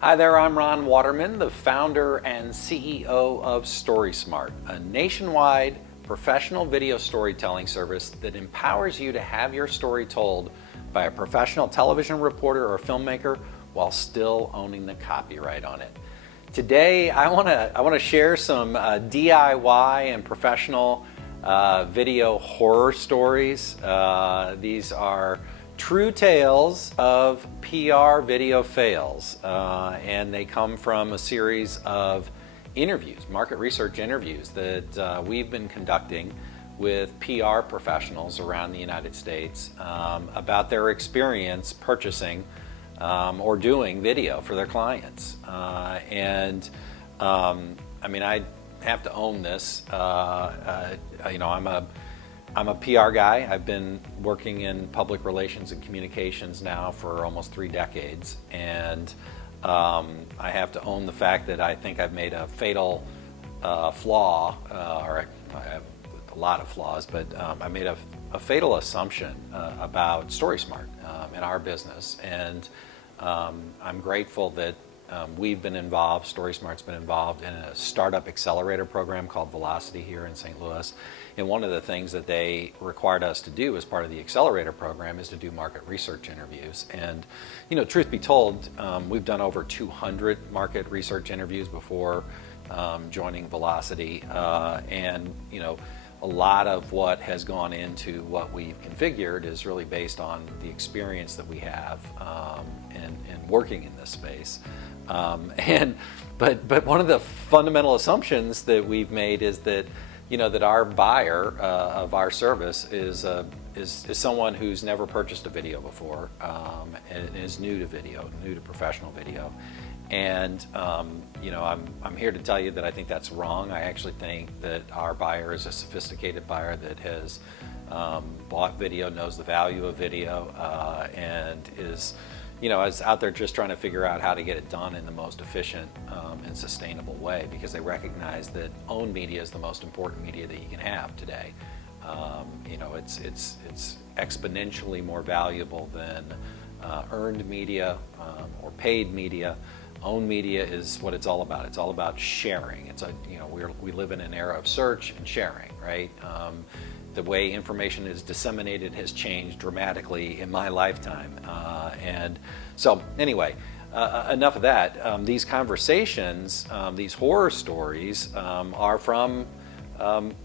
Hi there, I'm Ron Waterman, the founder and CEO of StorySMART, a nationwide professional video storytelling service that empowers you to have your story told by a professional television reporter or filmmaker while still owning the copyright on it. Today, I want to share some DIY and professional video horror stories. These are true tales of PR video fails, and they come from a series of interviews, market research interviews that we've been conducting with PR professionals around the United States about their experience purchasing or doing video for their clients. I mean, I have to own this. I'm a PR guy. I've been working in public relations and communications now for almost 3 decades, and I have to own the fact that I think I've made a fatal flaw, or I have a lot of flaws, but I made a fatal assumption about StorySMART in our business, and I'm grateful that we've been involved, StorySMART's been involved in a startup accelerator program called Velocity here in St. Louis. And one of the things that they required us to do as part of the accelerator program is to do market research interviews. And, you know, truth be told, we've done over 200 market research interviews before joining Velocity. And, you know, a lot of what has gone into what we've configured is really based on the experience that we have in working in this space. But one of the fundamental assumptions that we've made is that, you know, that our buyer of our service is someone who's never purchased a video before and is new to video, new to professional video. And you know, I'm here to tell you that I think that's wrong. I actually think that our buyer is a sophisticated buyer that has bought video, knows the value of video, and is, you know, is out there just trying to figure out how to get it done in the most efficient and sustainable way, because they recognize that owned media is the most important media that you can have today. You know, it's exponentially more valuable than earned media or paid media. Owned media is what it's all about. It's all about sharing. It's a, you know, we live in an era of search and sharing, right? The way information is disseminated has changed dramatically in my lifetime. And so anyway, enough of that. These conversations, these horror stories are from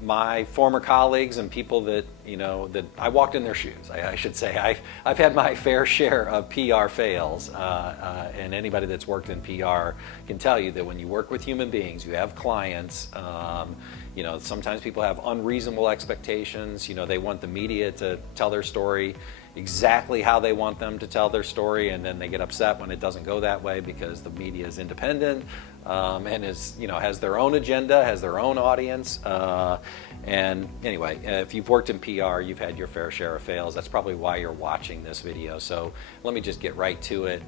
my former colleagues and people that, you know, that I walked in their shoes, I should say. I've had my fair share of PR fails, and anybody that's worked in PR can tell you that when you work with human beings, you have clients, you know, sometimes people have unreasonable expectations. You know, they want the media to tell their story exactly how they want them to tell their story, and then they get upset when it doesn't go that way because the media is independent and is, you know, has their own agenda, has their own audience. And anyway, if you've worked in PR, you've had your fair share of fails. That's probably why you're watching this video. So let me just get right to it.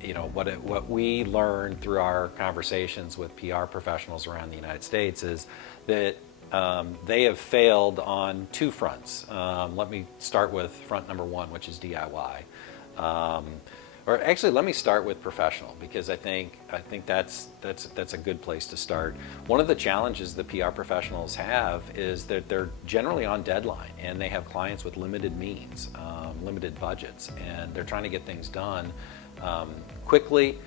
You know, what we learned through our conversations with PR professionals around the United States is that they have failed on 2 fronts. Let me start with front number 1, which is DIY. Or actually, let me start with professional, because I think that's a good place to start. One of the challenges the PR professionals have is that they're generally on deadline, and they have clients with limited means, limited budgets, and they're trying to get things done quickly,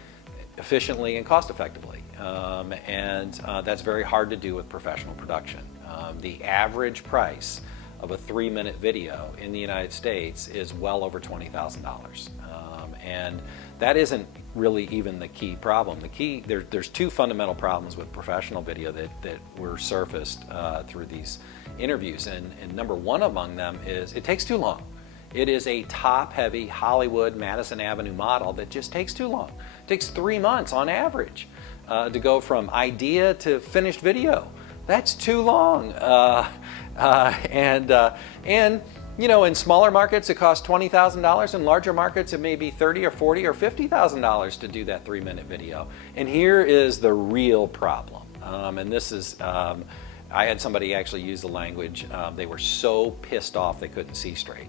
efficiently, and cost effectively. And that's very hard to do with professional production. The average price of a 3-minute video in the United States is well over $20,000. And that isn't really even the key problem. The key, there's 2 fundamental problems with professional video that were surfaced through these interviews. And number 1 among them is it takes too long. It is a top-heavy Hollywood, Madison Avenue model that just takes too long. It takes 3 months on average to go from idea to finished video. That's too long. And you know, in smaller markets, it costs $20,000. In larger markets, it may be $30,000 or $40,000 or $50,000 to do that 3-minute video. And here is the real problem. And this is, I had somebody actually use the language, they were so pissed off they couldn't see straight.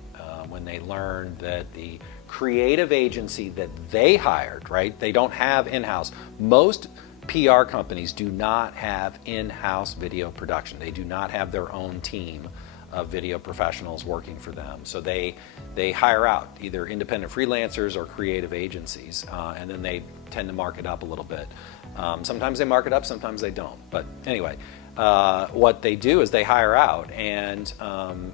when they learned that the creative agency that they hired, right? They don't have in-house. Most PR companies do not have in-house video production. They do not have their own team of video professionals working for them. So they hire out either independent freelancers or creative agencies, and then they tend to mark it up a little bit. Sometimes they mark it up, sometimes they don't. But anyway, what they do is they hire out, and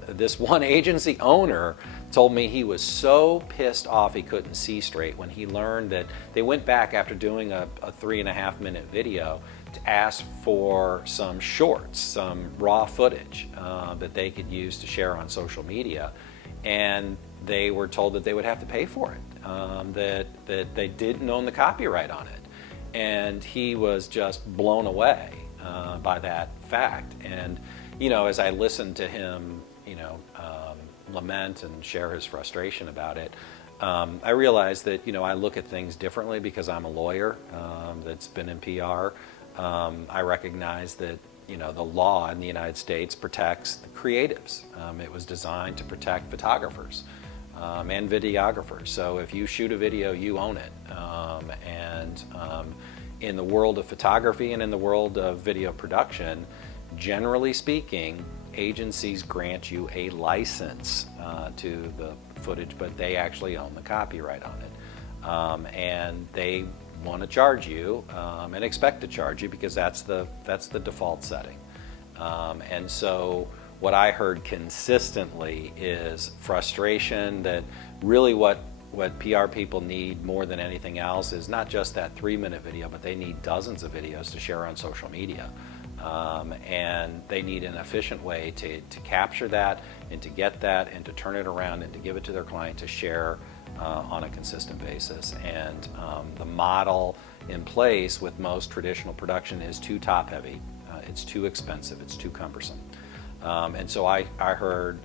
this one agency owner told me he was so pissed off he couldn't see straight when he learned that they went back after doing a 3.5-minute video to ask for some shorts, some raw footage that they could use to share on social media, and they were told that they would have to pay for it, that they didn't own the copyright on it. And he was just blown away by that fact. And as I listened to him lament and share his frustration about it, I realized that I look at things differently because I'm a lawyer that's been in PR. I recognize that the law in the United States protects the creatives. It was designed to protect photographers and videographers. So if you shoot a video, you own it. In the world of photography and in the world of video production, generally speaking, agencies grant you a license to the footage, but they actually own the copyright on it. And they want to charge you and expect to charge you because that's the default setting. And so what I heard consistently is frustration that really what PR people need more than anything else is not just that 3-minute video, but they need dozens of videos to share on social media. And they need an efficient way to capture that and to get that and to turn it around and to give it to their client to share on a consistent basis. And the model in place with most traditional production is too top heavy. It's too expensive. It's too cumbersome. And so I heard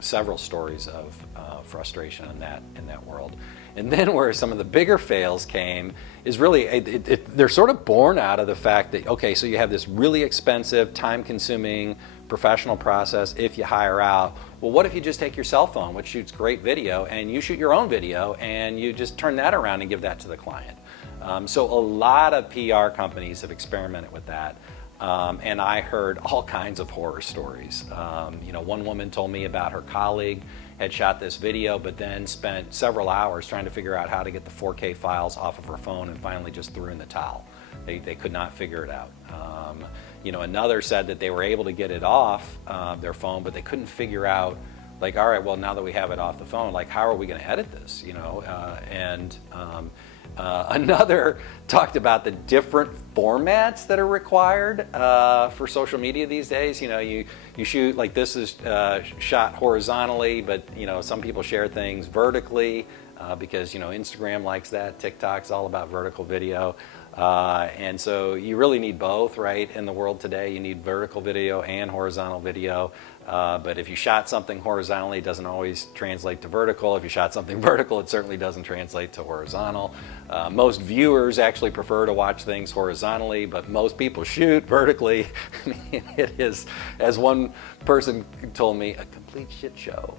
several stories of frustration in that world. And then where some of the bigger fails came is really, they're sort of born out of the fact that, okay, so you have this really expensive, time-consuming professional process if you hire out. Well, what if you just take your cell phone, which shoots great video, and you shoot your own video, and you just turn that around and give that to the client? So a lot of PR companies have experimented with that. And I heard all kinds of horror stories. One woman told me about her colleague had shot this video, but then spent several hours trying to figure out how to get the 4K files off of her phone and finally just threw in the towel. They could not figure it out. Another said that they were able to get it off their phone, but they couldn't figure out, like, all right, well, now that we have it off the phone, like, how are we going to edit this? Another talked about the different formats that are required for social media these days. You shoot, like, this is shot horizontally, but some people share things vertically because Instagram likes that. TikTok's all about vertical video. And so you really need both, right? In the world today, you need vertical video and horizontal video. But if you shot something horizontally, it doesn't always translate to vertical. If you shot something vertical, it certainly doesn't translate to horizontal. Most viewers actually prefer to watch things horizontally, but most people shoot vertically. It is, as one person told me, a complete shit show.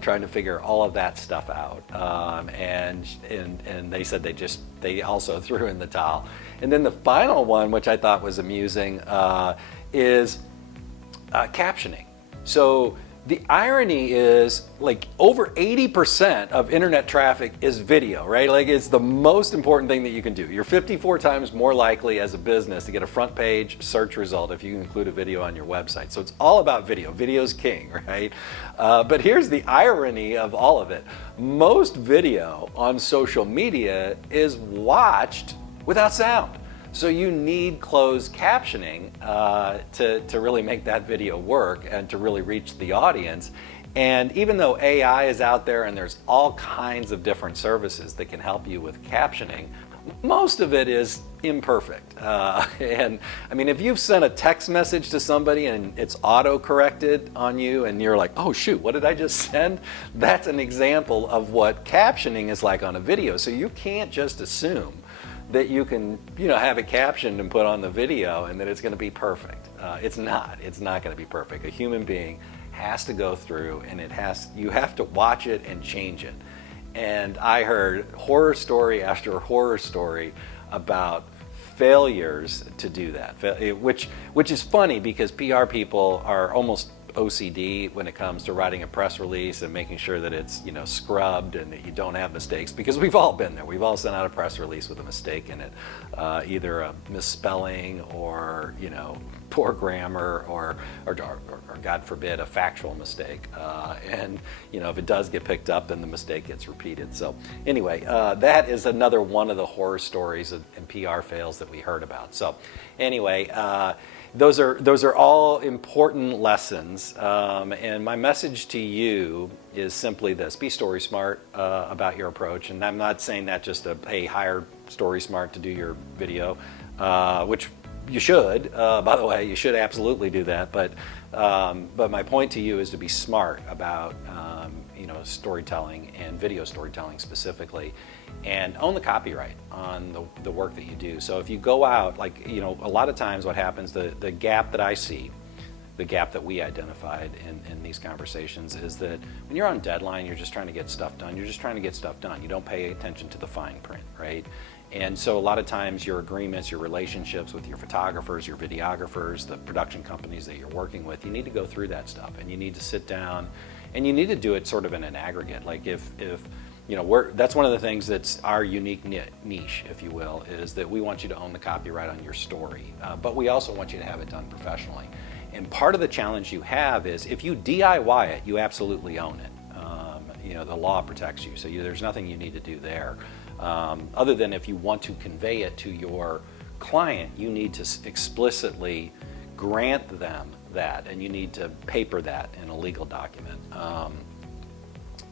Trying to figure all of that stuff out. And they said they also threw in the towel. And then the final one, which I thought was amusing, is captioning. So the irony is, like, over 80% of internet traffic is video, right? Like, it's the most important thing that you can do. You're 54 times more likely as a business to get a front page search result if you include a video on your website. So it's all about video. Video's king, right? But here's the irony of all of it. Most video on social media is watched without sound. So you need closed captioning to really make that video work and to really reach the audience. And even though AI is out there and there's all kinds of different services that can help you with captioning, most of it is imperfect. And I mean, if you've sent a text message to somebody and it's auto-corrected on you and you're like, oh shoot, what did I just send? That's an example of what captioning is like on a video. So you can't just assume that you can, have it captioned and put on the video and that it's going to be perfect. It's not going to be perfect. A human being has to go through, and you have to watch it and change it. And I heard horror story after horror story about failures to do that, which is funny because PR people are almost OCD when it comes to writing a press release and making sure that it's, you know, scrubbed and that you don't have mistakes, because we've all been there. We've all sent out a press release with a mistake in it, either a misspelling or, you know, poor grammar or God forbid a factual mistake, and you know, if it does get picked up, then the mistake gets repeated. So anyway, that is another one of the horror stories and PR fails that we heard about. So anyway, those are all important lessons, and my message to you is simply this: be story smart about your approach. And I'm not saying that just to, hey, hire StorySMART to do your video, which you should, by the way, you should absolutely do that. But my point to you is to be smart about you know, storytelling and video storytelling specifically, and own the copyright on the work that you do. So if you go out, like, you know, a lot of times what happens, the gap that I see, the gap that we identified in these conversations, is that when you're on deadline, you're just trying to get stuff done. You're just trying to get stuff done. You don't pay attention to the fine print, right? And so a lot of times your agreements, your relationships with your photographers, your videographers, the production companies that you're working with, you need to go through that stuff, and you need to sit down and you need to do it sort of in an aggregate. Like if you know, that's one of the things that's our unique niche, if you will, is that we want you to own the copyright on your story, but we also want you to have it done professionally. And part of the challenge you have is if you DIY it, you absolutely own it. You know, the law protects you, so there's nothing you need to do there. Other than if you want to convey it to your client, you need to explicitly grant them that, and you need to paper that in a legal document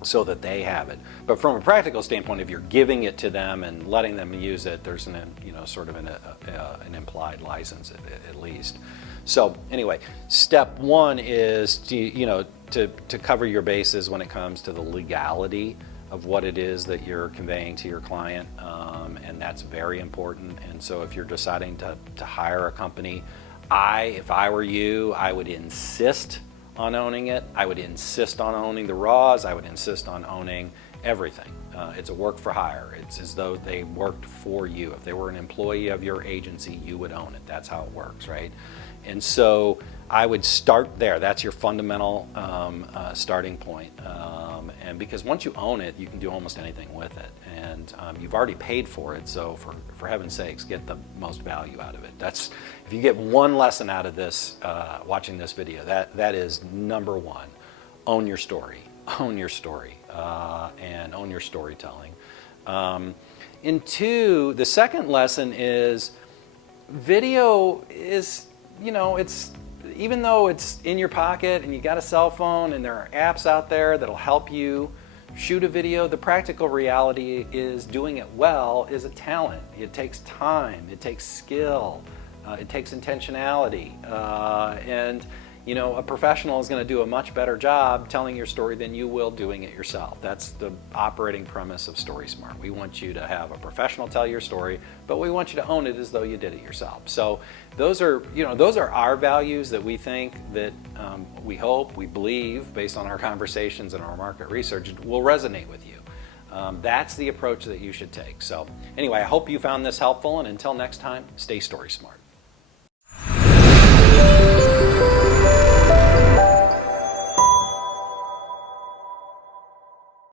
so that they have it. But from a practical standpoint, if you're giving it to them and letting them use it, there's sort of an implied license at least. So anyway, step one is to cover your bases when it comes to the legality of what it is that you're conveying to your client, and that's very important. And so if you're deciding to hire a company, if I were you, I would insist on owning it. I would insist on owning the raws. I would insist on owning everything. It's a work for hire. It's as though they worked for you. If they were an employee of your agency, you would own it. That's how it works, right? And so I would start there. That's your fundamental starting point. And because once you own it, you can do almost anything with it. And you've already paid for it, so for heaven's sakes, get the most value out of it. If you get one lesson out of this, watching this video, that is number one: own your story, own your story, and own your storytelling. And two, the second lesson is video is, it's, even though it's in your pocket and you got a cell phone and there are apps out there that'll help you shoot a video, the practical reality is doing it well is a talent. It takes time, it takes skill, it takes intentionality, and a professional is going to do a much better job telling your story than you will doing it yourself. That's the operating premise of StorySMART. We want you to have a professional tell your story, but we want you to own it as though you did it yourself. So those are our values that we think that we hope, we believe, based on our conversations and our market research, will resonate with you. That's the approach that you should take. So anyway, I hope you found this helpful, and until next time, stay StorySMART.